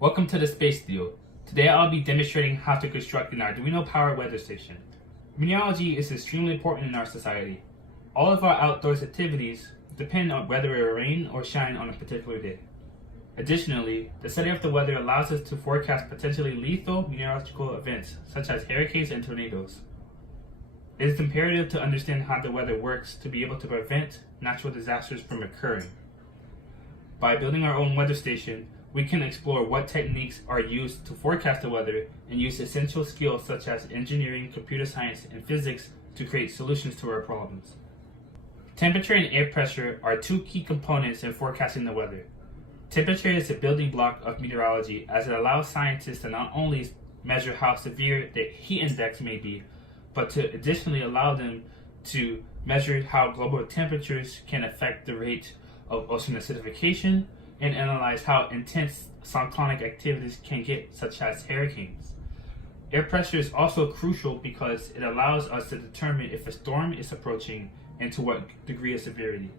Welcome to the Space Deal. Today I'll be demonstrating how to construct an Arduino-powered weather station. Meteorology is extremely important in our society. All of our outdoors activities depend on whether it will rain or shine on a particular day. Additionally, the study of the weather allows us to forecast potentially lethal meteorological events such as hurricanes and tornadoes. It is imperative to understand how the weather works to be able to prevent natural disasters from occurring. By building our own weather station, we can explore what techniques are used to forecast the weather and use essential skills such as engineering, computer science, and physics to create solutions to our problems. Temperature and air pressure are two key components in forecasting the weather. Temperature is a building block of meteorology as it allows scientists to not only measure how severe the heat index may be, but to additionally allow them to measure how global temperatures can affect the rate of ocean acidification and analyze how intense cyclonic activities can get, such as hurricanes. Air pressure is also crucial because it allows us to determine if a storm is approaching and to what degree of severity.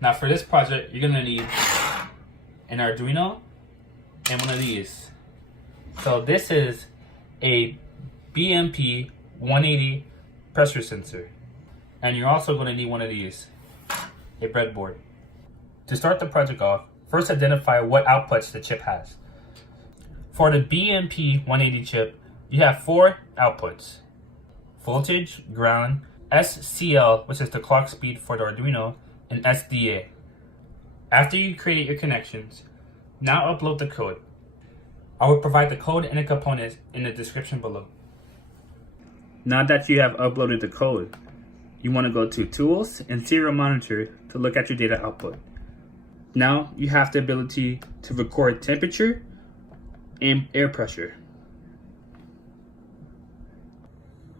Now for this project, you're going to need an Arduino and one of these. So this is a BMP180 pressure sensor. And you're also going to need one of these, a breadboard. To start the project off, first identify what outputs the chip has. For the BMP180 chip, you have 4 outputs: voltage, ground, SCL, which is the clock speed for the Arduino, and SDA. After you create your connections, now upload the code. I will provide the code and the components in the description below. Now that you have uploaded the code, you want to go to Tools and Serial Monitor to look at your data output. Now you have the ability to record temperature and air pressure.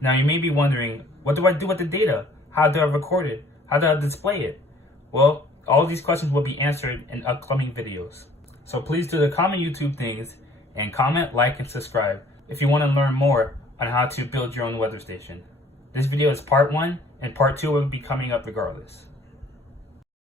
Now you may be wondering, what do I do with the data? How do I record it? How do I display it? Well, all these questions will be answered in upcoming videos. So please do the common YouTube things and comment, like, and subscribe if you want to learn more on how to build your own weather station. This video is part 1 and part 2 will be coming up regardless.